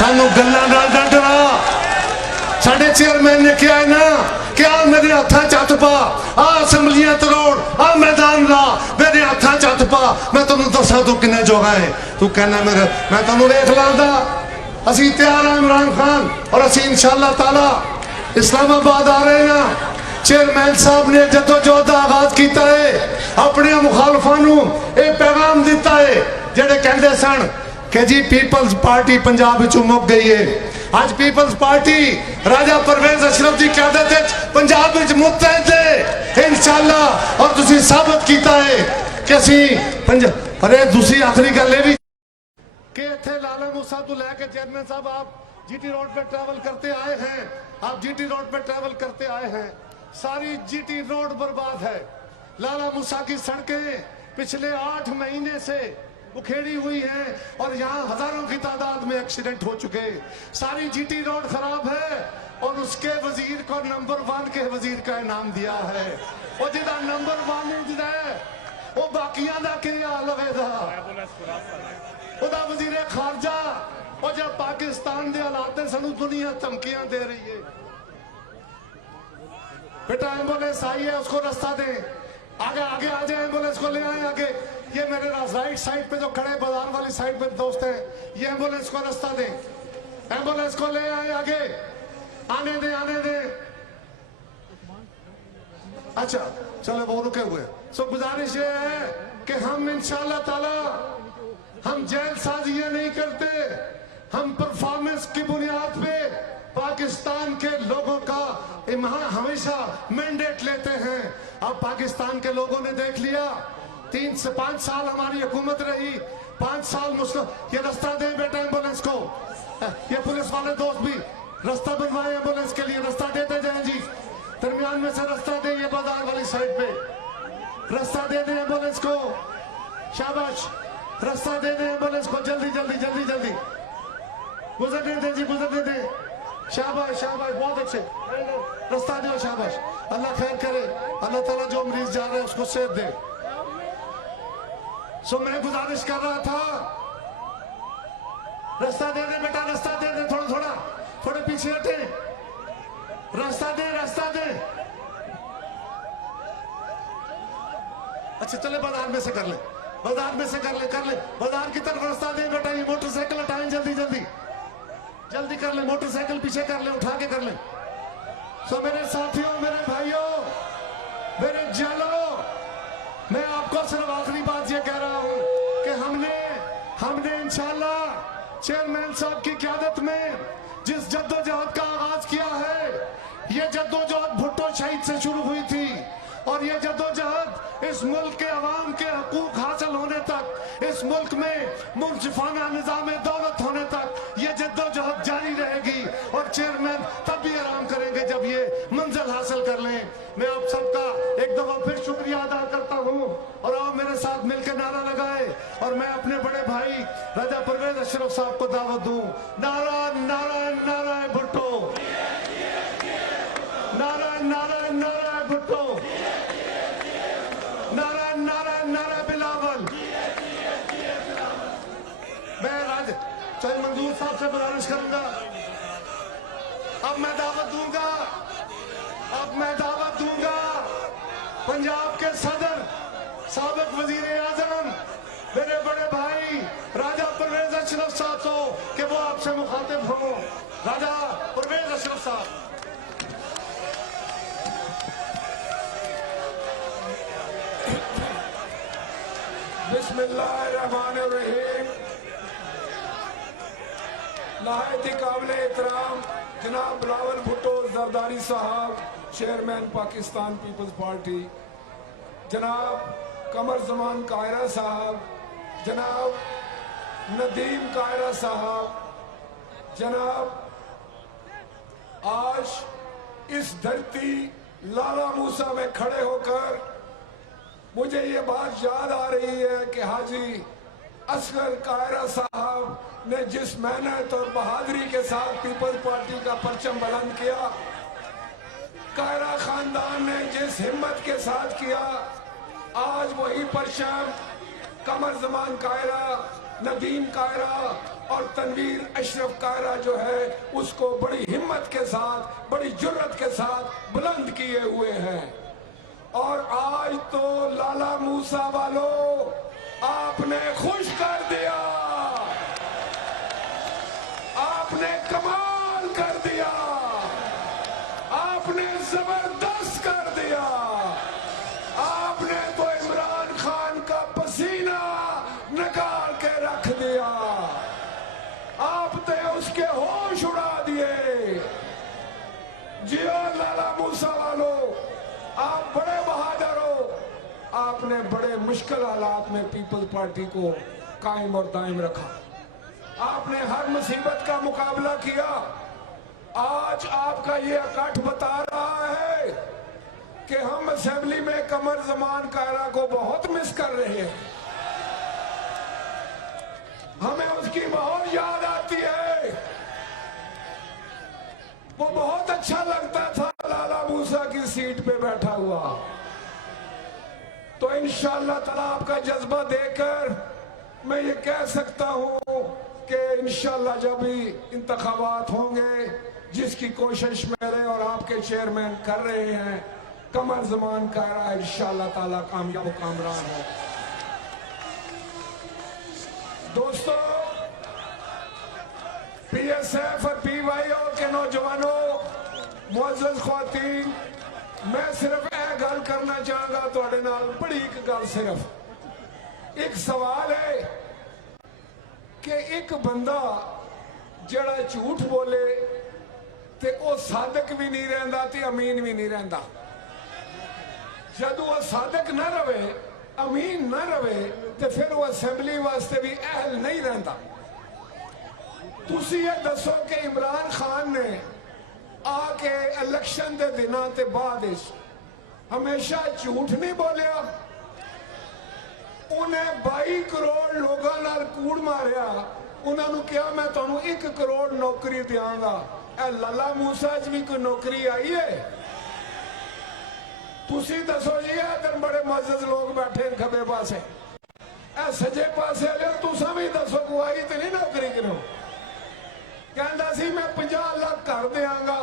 सानू गल्लां नाल ना डरा। साडे चेयरमैन ने कहा है ना कि आ मेरे हत्थां च हत्थ पा, आ असैम्बलियां तरोड़, आ मैदान ला, मेरे हत्थां च हत्थ पा, मैं तेनू दसां तू किन्ने जोगा है। तू कहना मेरे मैं तेनू वेख लांदा। असीं तैयार हां इमरान खान, और असीं इंशाअल्लाह ताला इस्लामाबाद आ रहे हैं। चेयरमैन साहब ने जदोजहद का आगाज किया है, अपने मुखालफां नू ये पैगाम दिता है जेडे कहंदे सन कि जी पीपल्स पार्टी पंजाब विचों मुक गई है। आज पीपल्स पार्टी राजा परवेज अशरफ की क़यादत पंजाब विच मुतहद है इंशाअल्लाह। और तुसीं साबित किया है कि असीं पंजाब। अरे दूसरी आखिरी गल ये भी कि इत्थे लाला मूसा तो लैके चेयरमैन साहब आप जीटी रोड पे ट्रैवल करते आए हैं, आप जीटी रोड पे ट्रैवल करते आए हैं। सारी जीटी रोड बर्बाद है। लाला मूसा की सड़कें पिछले 8 महीने से उखेड़ी हुई हैं और यहाँ हजारों की तादाद में एक्सीडेंट हो चुके। सारी जीटी रोड खराब है और उसके वजीर को नंबर 1 के वजीर का इनाम दिया है। और जिदा नंबर 1 है वो बाकियां दा क्या हाल होगा। वजीर खारजा और जब पाकिस्तान के हालात सानू दुनिया धमकियां दे रही है, बेटा एम्बुलेंस आई है उसको रास्ता दे, आगे आगे आ जाए, एम्बुलेंस को ले आए आगे। ये मेरे राइट साइड पे जो खड़े बाजार वाली साइड पे दोस्त हैं, ये एम्बुलेंस को रास्ता दे, एम्बुलेंस को ले आए आगे, आने दे आने दे। अच्छा चलो वो रुके हुए। सो गुजारिश ये है कि हम इंशाअल्लाह ताला हम जेल साजी नहीं करते, हम परफॉर्मेंस की बुनियाद पे पाकिस्तान के लोगों का हमेशा मैंडेट लेते हैं। अब पाकिस्तान के लोगों ने देख लिया, 3 से 5 साल हमारी हुकूमत रही, 5 साल मुस्लिम। ये रास्ता दे बेटा एम्बुलेंस को, ये पुलिस वाले दोस्त भी रास्ता बनवाए एम्बुलेंस के लिए, रास्ता देते जाए जी। दरमियान में से रास्ता दे, ये बाजार वाली साइड पे रास्ता दे दे एम्बुलेंस को। शाबाश, रास्ता दे दे एम्बुलेंस को, जल्दी जल्दी जल्दी जल्दी गुजरने दे जी, गुजरने दे। शाबाश शाबाश, बहुत अच्छे, रास्ता दो, शाबाश। अल्लाह खैर करे, अल्लाह ताला जो मरीज जा रहे हैं उसको सेहत दे। सो मैं गुजारिश कर रहा था, रास्ता दे दे बेटा, रास्ता दे दे, थोड़ा थोड़ा थोड़े पीछे हटे, रास्ता दे रास्ता दे। अच्छा चले बाजार में से कर ले, बाजार में से कर ले, कर ले बाजार की तरफ रास्ता दे बेटा। ये मोटरसाइकिल हटाएं जल्दी जल्दी जल्दी कर ले, मोटरसाइकिल पीछे कर ले, उठा के कर ले। सो मेरे साथियों, मेरे भाइयों, मेरे जानो, मैं आपको सिर्फ आखिरी बात ये कह रहा हूं कि हमने इंशाअल्लाह चेयरमैन साहब की क़यादत में जिस जद्दोजहद का आगाज किया है, ये जद्दोजहद भुट्टो शहीद से शुरू हुई थी और ये जद्दोजहद इस मुल्क के अवाम के हकूक हासिल होने तक, इस मुल्क में मुंसिफाना निज़ाम दौलत होने तक ये जद्दोजहद जारी रहेगी। और चेयरमैन तब भी आराम करेंगे जब ये मंजिल हासिल कर लें। मैं आप सबका एक दफा फिर शुक्रिया अदा करता हूँ और आप मेरे साथ मिलकर नारा लगाए और मैं अपने बड़े भाई राजा परवेज अशरफ साहब को दावत दूं। नारा नारा नारा भुट्टो, नारा नारा नारा भुट्टो, नारा नारा नारा बिलावल। मैं चल मंजूर साहब से गुजारिश करूंगा, अब मैं दावत दूंगा पंजाब के सदर साबिक वजीर आजम मेरे बड़े भाई राजा परवेज अशरफ साहब को कि वो आपसे मुखातिब हो। राजा परवेज अशरफ साहब। बिस्मिल्लाहिर्रहमानिर्रहीम। नहायत ही काबिल एहतराम जनाब बिलावल भुट्टो जरदारी साहब, चेयरमैन पाकिस्तान पीपल्स पार्टी, जनाब कमर जमान कायरा साहब, जनाब नदीम कायरा साहब, जनाब आज इस धरती लाला मूसा में खड़े होकर मुझे ये बात याद आ रही है कि हाजी असगर कायरा साहब ने जिस मेहनत और बहादुरी के साथ पीपल्स पार्टी का परचम बुलंद किया, कायरा खानदान ने जिस हिम्मत के साथ किया, आज वही परचम कमर जमान कायरा, नदीम कायरा اور تنویر اشرف کائرہ جو ہے اس کو بڑی ہمت کے ساتھ بڑی جرت کے ساتھ بلند کیے ہوئے ہیں. اور آج تو لالا موسیٰ والو آپ نے خوش کر دیا, آپ نے کمال کر دیا, آپ نے زبردست کر دیا. آپ نے تو عمران خان کا پسینہ نکال کے رکھ دیا, آپ نے اس کے ہوش اڑا دیے. جیو لالا موسیٰ والو, آپ بڑے بہادر ہو. آپ نے بڑے مشکل حالات میں پیپلز پارٹی کو قائم اور دائم رکھا. آپ نے ہر مصیبت کا مقابلہ کیا. آج آپ کا یہ اکٹھ بتا رہا ہے کہ ہم اسمبلی میں قمر زمان کائرہ کو بہت مس کر رہے ہیں. ہمیں اس کی بہت یاد آتی ہے. وہ بہت اچھا لگتا تھا لالا موسیٰ کی سیٹ پہ بیٹھا ہوا. تو انشاءاللہ تعالیٰ آپ کا جذبہ دیکھ کر میں یہ کہہ سکتا ہوں کہ انشاءاللہ جب بھی انتخابات ہوں گے, جس کی کوشش میرے اور آپ کے چیئرمین کر رہے ہیں, قمر زمان کائرہ انشاءاللہ تعالیٰ کامیاب و کامران ہو. دوستو, پی ایس ایف اور پی وائی او کے نوجوانوں, معزز خواتین, میں صرف ایک گل کرنا چاہوں گا تواڈے نال, بڑی ایک گل. صرف ایک سوال ہے کہ ایک بندہ جڑا جھوٹ بولے تے او صادق بھی نہیں رہندا تے امین بھی نہیں رہندا. جدو وہ صادق نہ رہے, امین نہ رہے, تے پھر وہ اسمبلی واسطے بھی اہل نہیں رہندا. تسی یہ دسو کہ عمران خان نے آ کے الیکشن دے دنوں تے بعد ہمیشہ جھوٹ نہیں بولیا. انہیں 22 کروڑ لوگاں نال کوڑ ماریا, انہوں نے کہا میں تانوں 1 کروڑ نوکری دیاں گا. اے لالا موسیٰ بھی کوئی نوکری آئی ہے؟ تسی دسو جی. ادھر بڑے معزز لوگ بیٹھے ہیں کھبے پاسے, اے سجے پاسے لے تساں بھی دسو کو آئی تے نہیں نوکری کرو. کہندا سی میں 50 لاکھ کر دیاں گا.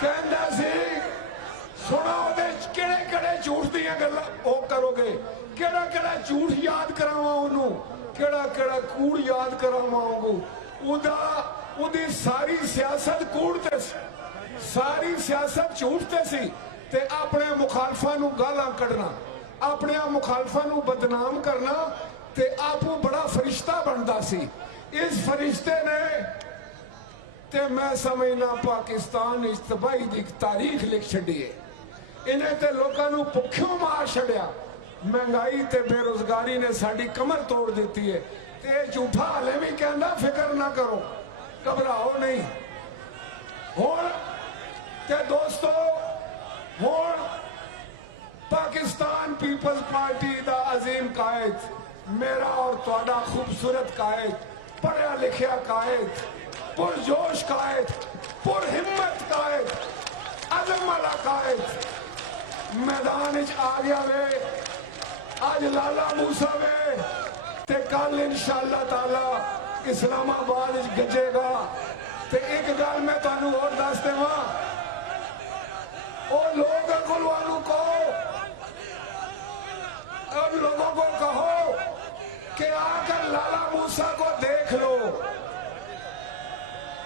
کہندا سی سنو دے کیڑے کیڑے جھوٹ دیاں گلاں او کرو گے, کیڑا کیڑا جھوٹ یاد کراواں اونوں, کیڑا کیڑا کوڑ یاد کراواں اونوں. اودی ساری سیاست کوڑ تے سی, ساری سیاست جھوٹ تے سی. تے اپنے مخالفاں نو گالاں کڈنا, اپنے مخالفاں نو بدنام کرنا, تے آپو بڑا فرشتہ بندا سی. اس فرشتے نے تے میں سمجھنا پاکستان تباہی دی تاریخ لکھ چھڈی ہے. انہیں تے لوکاں نو بھکھیوں مار چھڈیا. مہنگائی تے بے روزگاری نے ساڈی کمر توڑ دیتی ہے. تے جھوٹا ہلے بھی کہندا فکر نہ کرو, گھبراؤ نہیں. ہن تے دوستو, ہن پاکستان پیپلز پارٹی دا عظیم قائد, میرا اور تہاڈا خوبصورت قائد, پڑھیا لکھیا قائد, پرجوش قائد, پر ہمت قائد, عزم والا قائد میدان وچ آ گیا وے. آج لالا موسیٰ وے تے کل انشاءاللہ تعالی اسلام آباد وچ گجے گا. تے ایک گل میں تانوں اور دس دیواں, او لوگ اگلوانوں کو, ان لوگوں کو کہو کہ آ کر لالا موسیٰ کو دیکھ لو.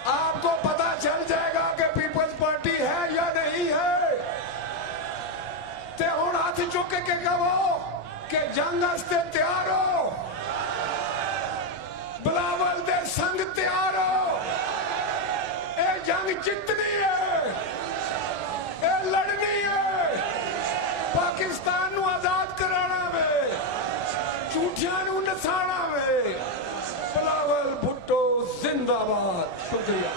آپ کو پتا چل جائے گا کہ پیپلز پارٹی ہے یا نہیں ہے. تے ہن ہاتھ چک کے کہو کہ جنگ استے تیار ہو, بلاول دے سنگ تیار ہو. اے جنگ جتنی ہے, اے لڑنی ہے, پاکستان نو آزاد کرانا وے, جھوٹیاں نو نسانا وے. بلاول بھٹو زندہ باد. شکریہ.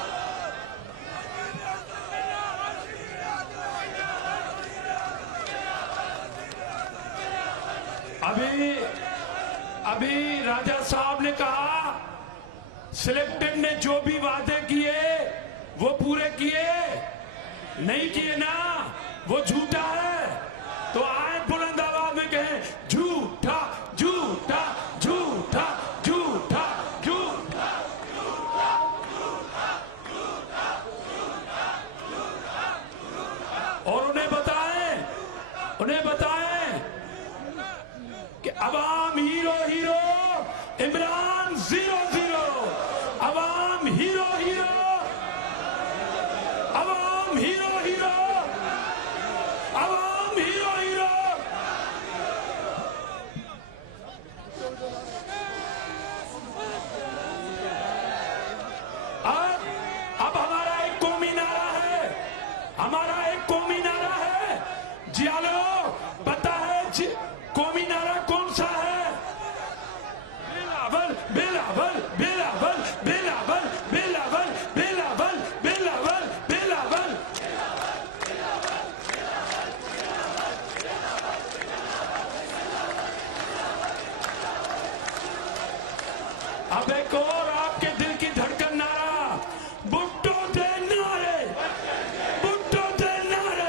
ابھی راجہ صاحب نے کہا سلیکٹڈ نے جو بھی وعدے کیے وہ پورے کیے نہیں کیے نا. वो झूठा है, तो आए बुलंद आवाज में कहें झूठा झूठा झूठा झूठा झूठा। और उन्हें बताएं कि अवाम हीरो हीरो, इमरान 0-0। अवाम हीरो हीरो, अवाम हीरो हीरो, अवाम हीरो हीरो। अब हमारा एक कौमी नारा है, हमारा एक कौमी नारा है। जियालो पता है कौमी नारा कौन सा है? बिलावल बिलावल बिलावल बिलावल बिलावल बिलावल बिलावल बिलावल। अब एक और आपके दिल की धड़कन नारा, भुट्टो दे नारे, भुट्टो दे नारे।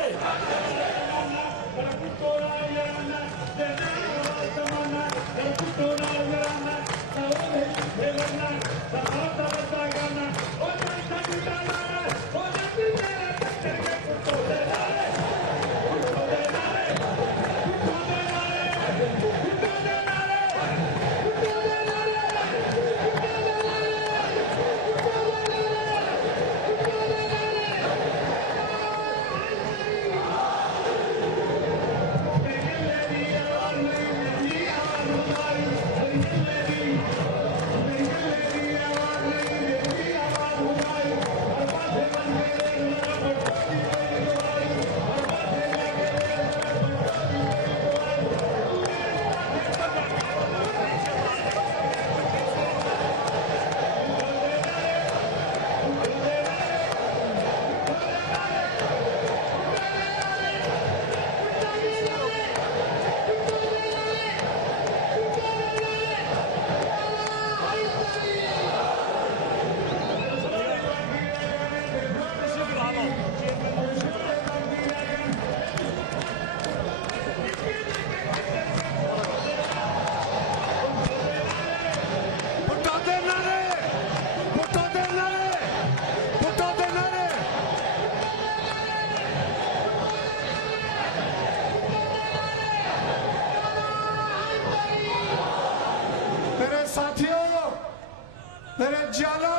मेरे जालो,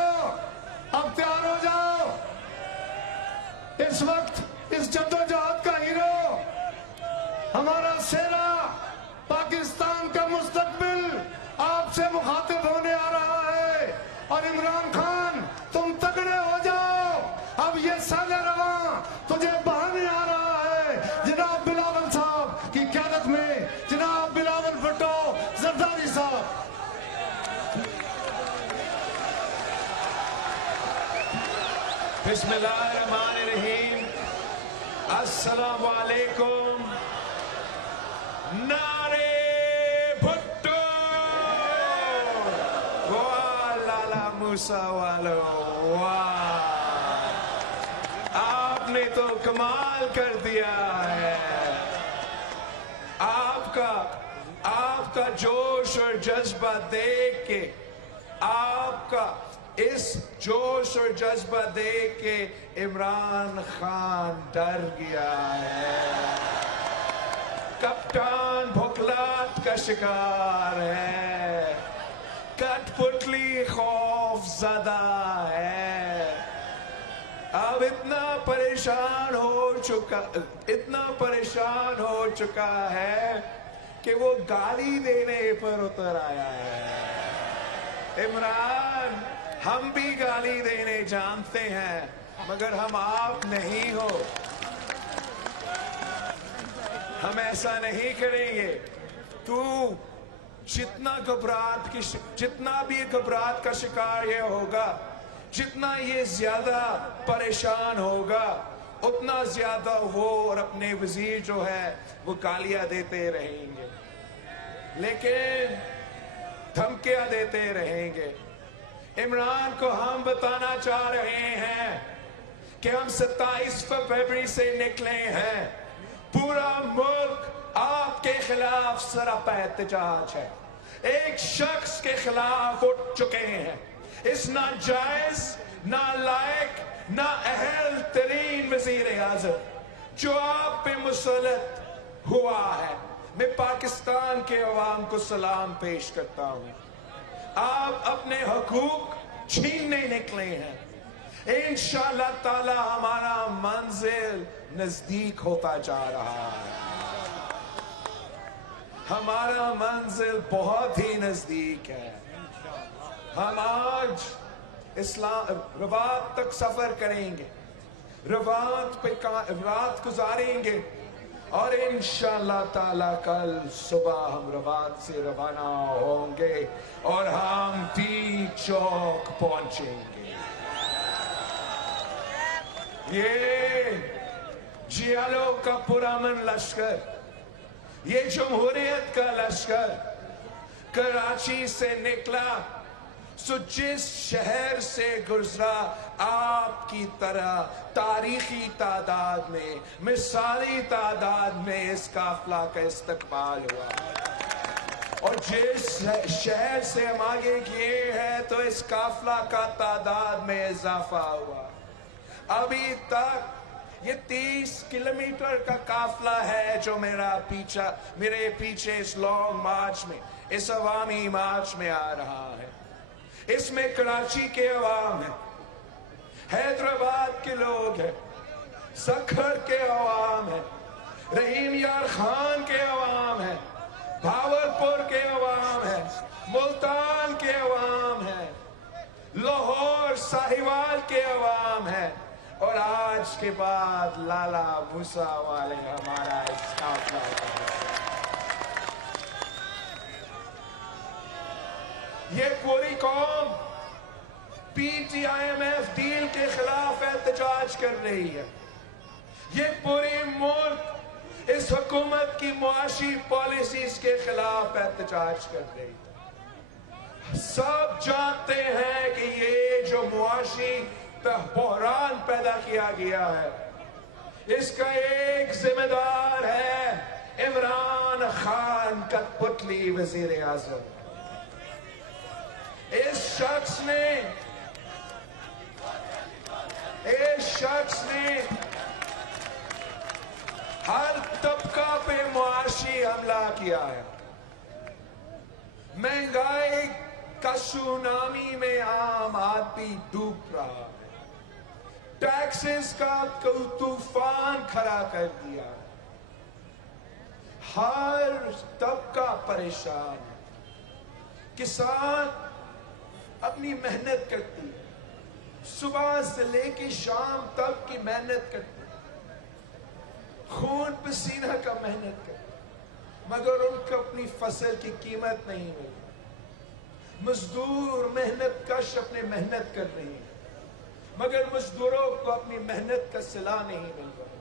अब तैयार हो जाओ। इस वक्त इस जद्दोजहद का हीरो, हमारा सेना, पाकिस्तान का मुस्तकबिल आपसे मुखातिब होने आ रहा है। और इमरान खान, तुम तगड़े हो जाओ। अब ये साले रवा तुझे बहाने आ रहा है। जनाब बिलावल साहब की क़यादत में, जनाब बिलावल भुट्टो जरदारी साहब। बिस्मिल्लाहिर्रहमानिर्रहीम। अस्सलाम वालेकुम। नारे भुट्टो, वाह लाला मूसा वालो, वाह, आपने तो कमाल कर दिया है। आपका जोश और जज्बा देख के, आपका इस जोश और जज्बा देख के इमरान खान डर गया है। कप्तान भुखलात का शिकार है, कठपुतली खौफ ज़दा है। अब इतना परेशान हो चुका है कि वो गाली देने पर उतर आया है। इमरान, हम भी गाली देने जानते हैं, मगर हम आप नहीं हो। हम ऐसा नहीं करेंगे। तू जितना भी घबराहट का शिकार ये होगा, जितना ये ज्यादा परेशान होगा, उतना ज्यादा वो और अपने वजीर जो है वो गालियां देते रहेंगे, लेकिन धमकियां देते रहेंगे। इमरान को हम बताना चाह रहे हैं کہ ہم 27 فروری سے نکلے ہیں. پورا ملک آپ کے خلاف سراپا احتجاج ہے. ایک شخص کے خلاف اٹھ چکے ہیں. اس ناجائز، نالائق، نااہل ترین وزیر اعظم جو آپ پہ مسلط ہوا ہے. میں پاکستان کے عوام کو سلام پیش کرتا ہوں. آپ اپنے حقوق چھیننے نکلے ہیں. انشاءاللہ تعالی ہمارا منزل نزدیک ہوتا جا رہا ہے. ہمارا منزل بہت ہی نزدیک ہے. ہم آج رباط تک سفر کریں گے، رباط پہ رات گزاریں گے، اور انشاءاللہ تعالی کل صبح ہم رباط سے روانہ ہوں گے اور ہم ٹی چوک پہنچیں گے. یہ جیالو کا پرامن لشکر، یہ جمہوریت کا لشکر کراچی سے نکلا، سو جس شہر سے گزرا آپ کی طرح تاریخی تعداد میں، مثالی تعداد میں اس قافلہ کا استقبال ہوا. اور جس شہر سے ہم آگے گئے ہیں تو اس قافلہ کا تعداد میں اضافہ ہوا. ابھی تک یہ 30 کلومیٹر کا قافلہ ہے جو میرے پیچھے اس لانگ مارچ میں، اس عوامی مارچ میں آ رہا ہے. اس میں کراچی کے عوام ہیں، حیدرآباد کے لوگ ہیں، سکھر کے عوام ہیں، رحیم یار خان کے عوام ہیں، بھاولپور کے عوام ہیں، ملتان کے عوام ہیں، لاہور ساہیوال کے عوام ہیں، اور آج کے بعد لالا موسیٰ والے ہمارا اس قافلہ ہے. یہ پوری قوم P T I M F deal کے خلاف احتجاج کر رہی ہے. یہ پوری ملک اس حکومت کی معاشی پالیسیز کے خلاف احتجاج کر رہی ہے. سب جانتے ہیں کہ یہ جو معاشی بحران پیدا کیا گیا ہے، اس کا ایک ذمہ دار ہے عمران خان کٹ پتلی وزیر اعظم. اس شخص نے ہر طبقہ پہ معاشی حملہ کیا ہے. مہنگائی کا سونامی میں عام آدمی ڈوب رہا ہے. ٹیکسز کا طوفان کھڑا کر دیا. ہر طبقہ پریشان ہے. کسان اپنی محنت کرتی ہے، صبح سے لے کے شام تک کی محنت کرتی ہے، خون پسینہ کا محنت کرتی ہے، مگر ان کو اپنی فصل کی قیمت نہیں ملتی. مزدور محنت کش اپنی محنت کر رہی ہیں، مگر مزدوروں کو اپنی محنت کا صلہ نہیں مل رہا.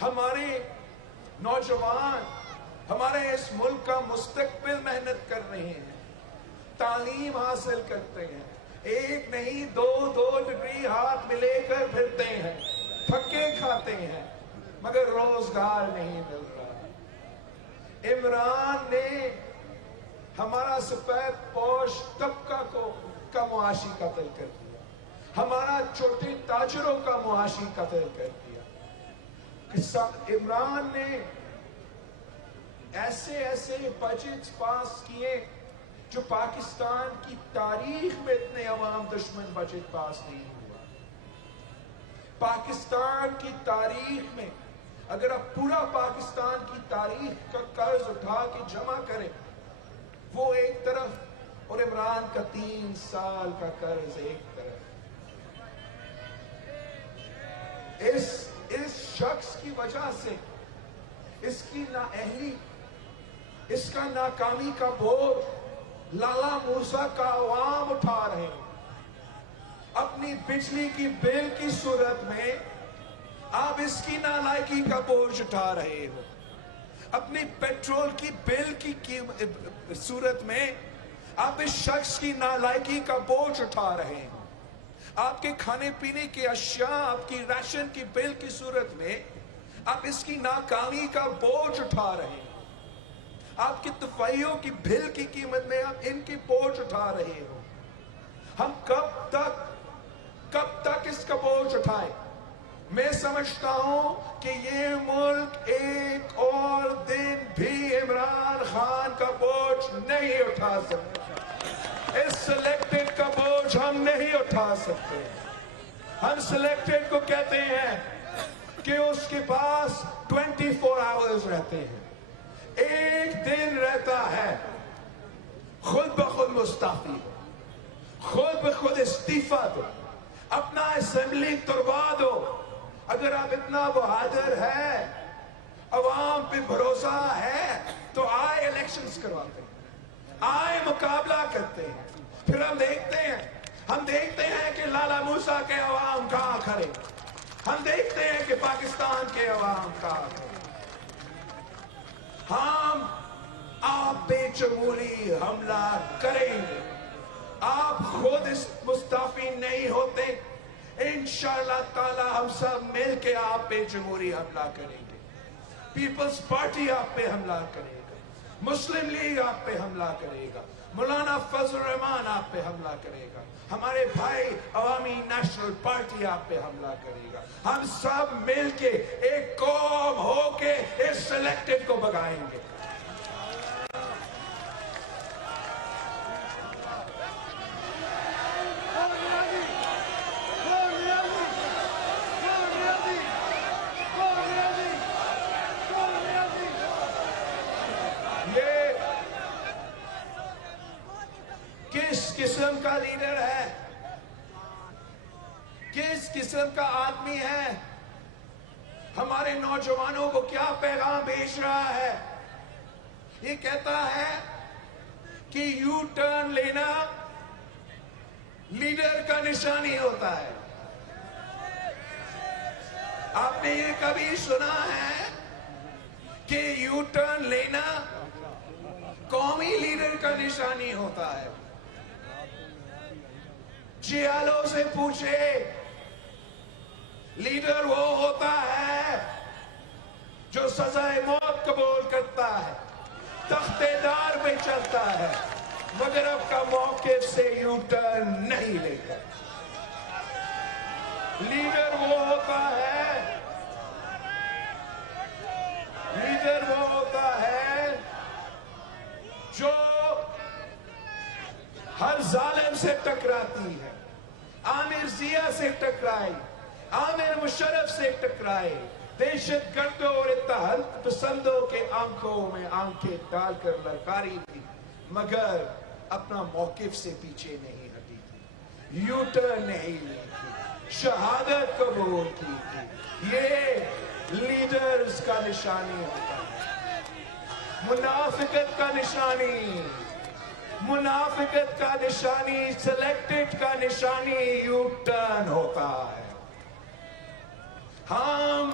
ہمارے نوجوان ہمارے اس ملک کا مستقبل محنت کر رہے ہیں، تعلیم حاصل کرتے ہیں، ایک نہیں دو ڈگری ہاتھ میں لے کر پھرتے ہیں، پھکے کھاتے ہیں، مگر روزگار نہیں مل رہا. عمران نے ہمارا سفید پوش طبقہ کا معاشی قتل کر دیا، ہمارا چھوٹے تاجروں کا معاشی قتل کر دیا. عمران نے ایسے بجٹس پاس کیے جو پاکستان کی تاریخ میں اتنے عوام دشمن بجٹ پاس نہیں ہوا. پاکستان کی تاریخ میں اگر آپ پورا پاکستان کی تاریخ کا قرض اٹھا کے جمع کریں، وہ ایک طرف، اور عمران کا 3 سال کا قرض ایک طرف. اس شخص کی وجہ سے اس کی نااہلی، اس کا ناکامی کا بوجھ لالا موسیٰ کا عوام اٹھا رہے ہیں. اپنی بجلی کی بل کی صورت میں آپ اس کی نالائکی کا بوجھ اٹھا رہے ہو. اپنی پیٹرول کی بل کی صورت میں آپ اس شخص کی نالائکی کا بوجھ اٹھا رہے ہیں. آپ کے کھانے پینے کی اشیاء آپ کی راشن کی بل کی صورت میں آپ اس کی ناکامی کا بوجھ اٹھا رہے ہیں. آپ کی دفعیوں کی بل کی قیمت میں آپ ان کی بوجھ اٹھا رہے ہو. ہم کب تک اس کا بوجھ اٹھائیں؟ میں سمجھتا ہوں کہ یہ ملک ایک اور دن بھی عمران خان کا بوجھ نہیں اٹھا سکتا. اس سلیکٹڈ کا بوجھ ہم نہیں اٹھا سکتے. ہم سلیکٹڈ کو کہتے ہیں کہ اس کے پاس 24 آورز رہتے ہیں. ایک دن رہتا ہے خود بخود مستعفی، خود بخود استعفیٰ دو، اپنا اسمبلی توڑوا دو. اگر آپ اتنا بہادر ہے، عوام پہ بھروسہ ہے، تو آئے الیکشنز کرواتے ہیں، آئے مقابلہ کرتے ہیں. پھر ہم دیکھتے ہیں کہ لالا موسیٰ کے عوام کہاں کھڑے، ہم دیکھتے ہیں کہ پاکستان کے عوام کہاں کھڑے. ہم آپ پہ جمہوری حملہ کریں گے. آپ خود مستعفی نہیں ہوتے، انشاءاللہ تعالی ہم سب مل کے آپ پہ جمہوری حملہ کریں گے. پیپلز پارٹی آپ پہ حملہ کرے گا، مسلم لیگ آپ پہ حملہ کرے گا، مولانا فضل الرحمان آپ پہ حملہ کرے گا، ہمارے بھائی عوامی نیشنل پارٹی آپ پہ حملہ کرے گا. ہم سب مل کے ایک قوم ہو کے اس سلیکٹڈ کو بگائیں گے. کس قسم کا لیڈر ہے، کس قسم کا آدمی ہے، ہمارے نوجوانوں کو کیا پیغام بھیج رہا ہے؟ یہ کہتا ہے کہ یو ٹرن لینا لیڈر کا نشانی ہوتا ہے. آپ نے یہ کبھی سنا ہے کہ یو ٹرن لینا قومی لیڈر کا نشانی ہوتا ہے؟ جیالوں سے پوچھے، لیڈر وہ ہوتا ہے جو سزائے موت قبول کرتا ہے، تخت دار پہ چلتا ہے، مگر اب کا موقف سے یو ٹرن نہیں لے گا. لیڈر وہ ہوتا ہے، لیڈر وہ ہوتا ہے جو ہر ظالم سے ٹکراتی ہے. عامر ضیاء سے ٹکرائی، عامر مشرف سے ٹکرائے، دہشت گردوں اور اتحاد پسندوں کے آنکھوں میں آنکھیں ڈال کر للکاری تھی، مگر اپنا موقف سے پیچھے نہیں ہٹی تھی، یو ٹرن نہیں لی تھی، شہادت قبول کی تھی. یہ لیڈرز کا نشانی ہوتا ہے. منافقت کا نشانی، منافقت کا نشانی، سلیکٹڈ کا نشانی یو ٹرن ہوتا ہے. ہم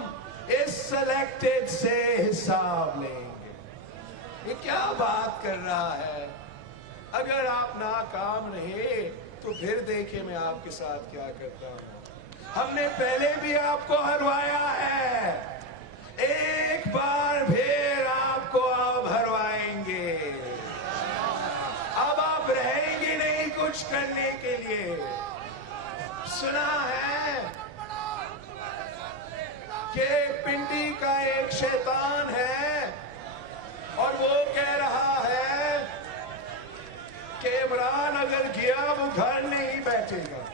اس سلیکٹڈ سے حساب لیں گے. یہ کیا بات کر رہا ہے؟ اگر آپ ناکام رہے تو پھر دیکھیں میں آپ کے ساتھ کیا کرتا ہوں. ہم نے پہلے بھی آپ کو ہروایا ہے، ایک بار پھر آپ کو اب ہروائیں گے. اب آپ رہیں گے نہیں کچھ کرنے کے لیے. سنا ہے کہ پنڈی کا ایک شیطان ہے اور وہ کہہ رہا ہے کہ عمران اگر گیا وہ گھر نہیں بیٹھے گا.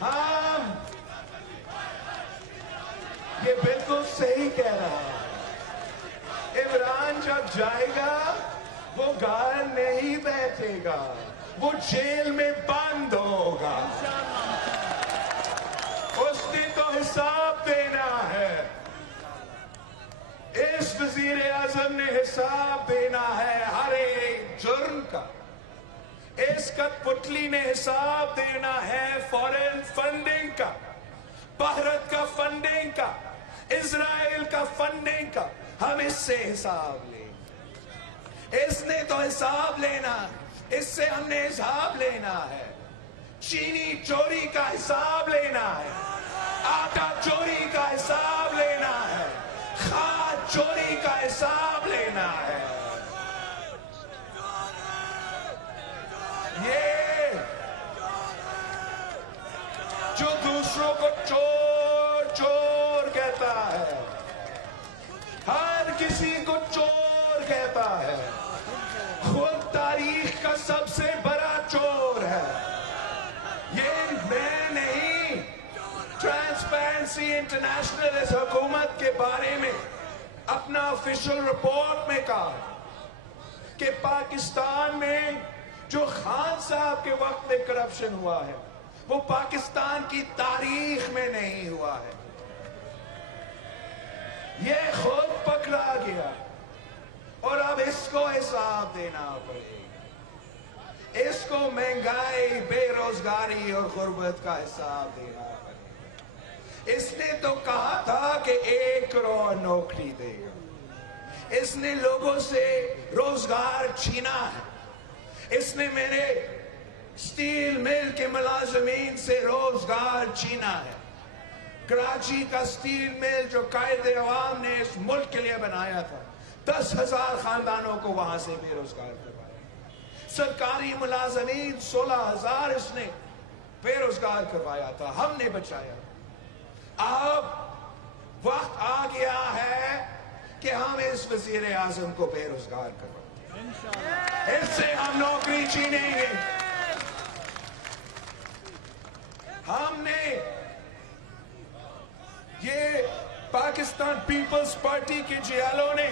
ہم یہ بالکل صحیح کہہ رہا ہے. عمران جب جائے گا وہ گھر نہیں بیٹھے گا، وہ جیل میں بند ہوگا. اس نے تو حساب دینا ہے. اس وزیر اعظم نے حساب دینا ہے ہر ایک جرم کا. اس کٹ پتلی نے حساب دینا ہے فارن فنڈنگ کا، بھارت کا فنڈنگ کا، اسرائیل کا فنڈنگ کا. ہم اس سے حساب لیں. اس نے تو حساب لینا، اس سے ہم نے حساب لینا ہے. चीनी चोरी का हिसाब लेना है, आटा चोरी का हिसाब लेना है, खाद चोरी का हिसाब लेना है। ये जो दूसरों को चोर चोर कहता है, हर किसी को चोर कहता है, खुद तारीख का सबसे बड़ा चोर है। ये मैं नहीं, ट्रांसपेरेंसी इंटरनेशनल इस हुकूमत के बारे में अपना ऑफिशियल रिपोर्ट में कहा कि पाकिस्तान में जो खान साहब के वक्त में करप्शन हुआ है वो पाकिस्तान की तारीख में नहीं हुआ है। ये खुद पकड़ा गया और अब इसको हिसाब देना पड़ेगा। इसको महंगाई, बेरोजगारी और गुर्बत का हिसाब देना पड़ेगा। इसने तो कहा था कि 1 करोड़ नौकरी देगा। इसने लोगों से रोजगार छीना है। इसने मेरे स्टील मिल के मुलाजमीन से रोजगार छीना है। कराची का स्टील मिल जो कायदे अवाम ने इस मुल्क के लिए बनाया था, 10,000 खानदानों को वहां से बेरोजगार करवाया। सरकारी मुलाजमीन 16,000 इसने बेरोजगार करवाया था, हमने बचाया। अब वक्त आ गया है कि हम इस वजीर आजम को बेरोजगार करवाएं। इससे हम नौकरी छीनेंगे। हमने ये पाकिस्तान पीपल्स पार्टी के जियालों ने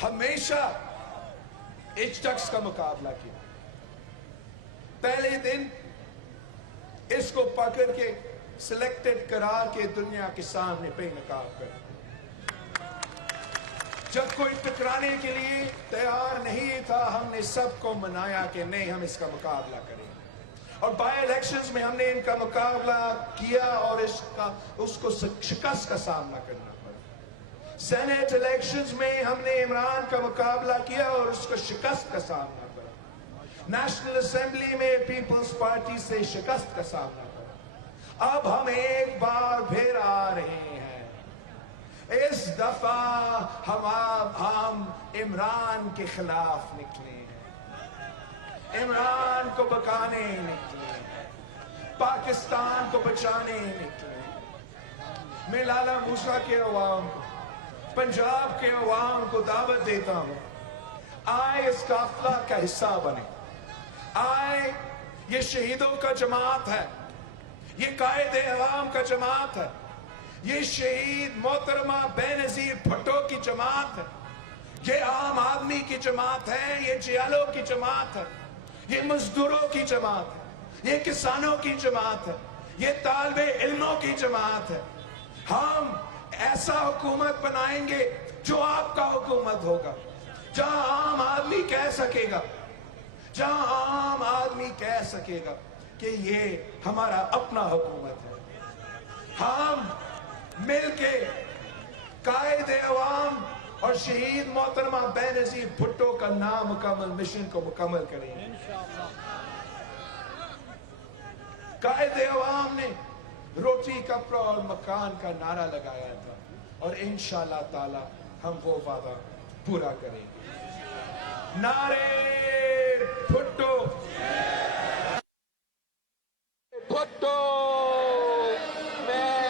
हमेशा एचटक्स का मुकाबला किया। पहले दिन इसको पकड़ के सिलेक्टेड करा के दुनिया के सामने बेनकाब कर। जब कोई टकराने के लिए तैयार नहीं था, हमने सबको मनाया कि नहीं, हम इसका मुकाबला करेंगे। और बाय इलेक्शंस में हमने इनका मुकाबला किया और उसको शिकस्त का सामना करना पड़ा। सेनेट इलेक्शंस में हमने इमरान का मुकाबला किया और उसको शिकस्त का सामना पड़ा। नेशनल असेंबली में पीपल्स पार्टी से शिकस्त का सामना पड़ा। अब हम एक बार फिर आ रहे हैं। इस दफा हम इमरान के खिलाफ निकले हैं। इमरान को बकाने निकले हैं। पाकिस्तान को बचाने निकले हैं। मैं लाला मूसा के अवाम को, पंजाब के अवाम को दावत देता हूं, आए इस काफिला का हिस्सा बने। आए, ये शहीदों का जमात है, ये कायदे अवाम का जमात है, ये शहीद मोहतरमा बेनजीर भुट्टो की जमात है, ये आम आदमी की जमात है, ये जियालों की जमात है, ये मजदूरों की जमात है, ये किसानों की जमात है, ये तालिबे इल्मों की जमात है। हम ऐसा हुकूमत बनाएंगे जो आपका हुकूमत होगा, जहां आम आदमी कह सकेगा, कि ये हमारा अपना हुकूमत है। हम मिलके कायदे अवाम और शहीद मोहतरमा बेनजीर भुट्टो का नामुकम्मल मिशन को मुकम्मल करेंगे। कायदे अवाम ने रोटी, कपड़ा और मकान का नारा लगाया था और इंशाअल्लाह ताला हम वो वादा पूरा करेंगे। नारे भुट्टो भुट्टो। मैं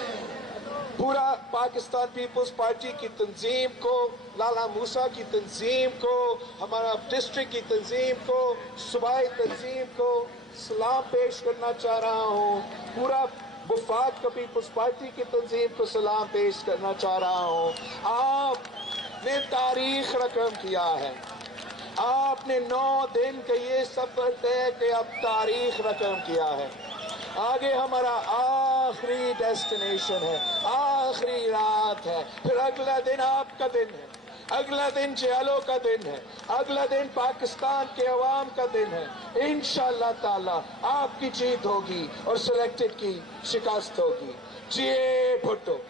पूरा पाकिस्तान पीपल्स पार्टी की तंजीम को, लाला मूसा की तंजीम को, हमारा डिस्ट्रिक्ट की तंजीम को, सूबाई तंजीम को सलाम पेश करना चाह रहा हूँ। पूरा वफाक का पीपल्स पार्टी की तंजीम को सलाम पेश करना चाह रहा हूँ। आपने तारीख रकम किया है, आपने 9 दिन का ये सफर तय कि अब तारीख रकम किया है। आगे हमारा आखिरी डेस्टिनेशन है, आखिरी रात है, फिर अगला दिन आपका दिन है, अगला दिन जियालों का दिन है, अगला दिन पाकिस्तान के अवाम का दिन है। इंशाअल्लाह ताला आपकी जीत होगी और सिलेक्टेड की शिकस्त होगी। जिए भुट्टो।